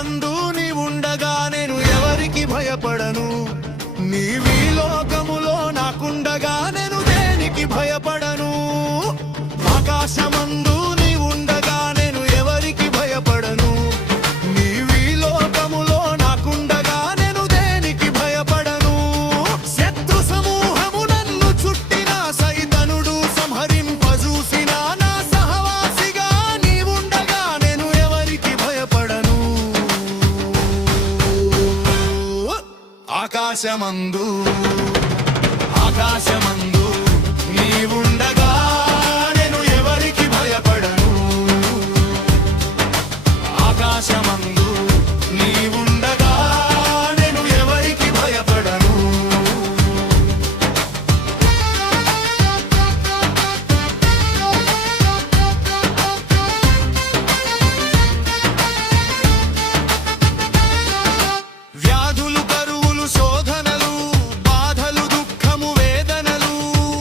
ఆకాశమందు నీవుండగా నేను ఎవరికి భయపడను. నీవీ లోకములో నాకుండగా నేను దేనికి భయపడను. ఆకాశమందు నీవుండగా నేను ఎవరికి భయపడను. నీవీ లోకములో నాకుండగా నేను దేనికి భయపడను. శత్రు సమూహము నన్ను చుట్టిన, సైతనుడు సంహరింపజూసిన, నా సహవాసిగా నీవుండగా నేను ఎవరికి భయపడను. ఆకాశమందు నీవుండగా నేను ఎవరికి భయపడను. ఆకాశమందు నీవుండగా నేను ఎవరికి భయపడను. వ్యాధులు, కరువులు, శోధనలు, బాధలు, దుఃఖము, వేదనలు.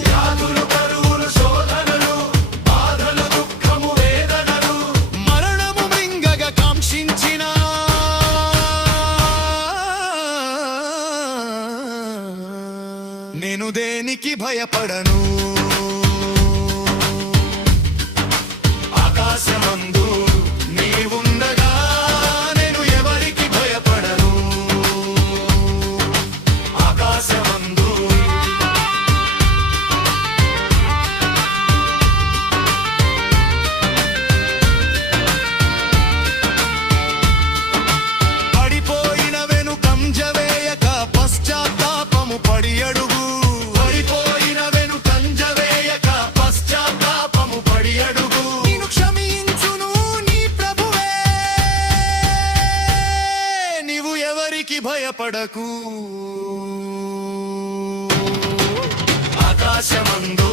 వ్యాధులు, కరువులు, శోధనలు, బాధలు, దుఃఖము, వేదనలు. మరణము మింగగ కాంక్షించిన, నేను దేనికి భయపడను. ఆకాశమందు నీవుండగా నేను ఎవరికి భయపడను. ఆకాశమందు పడిపోయిన వెనుకంజ వేయక పశ్చాత్తాపము పడి అడుగు. పడిపోయిన వెనుకంజ వేయక పశ్చాత్తాపము పడి అడుగు. నిన్ను క్షమించును నీ ప్రభువే, నీవు ఎవరికి భయపడకు. ఆకాశమందు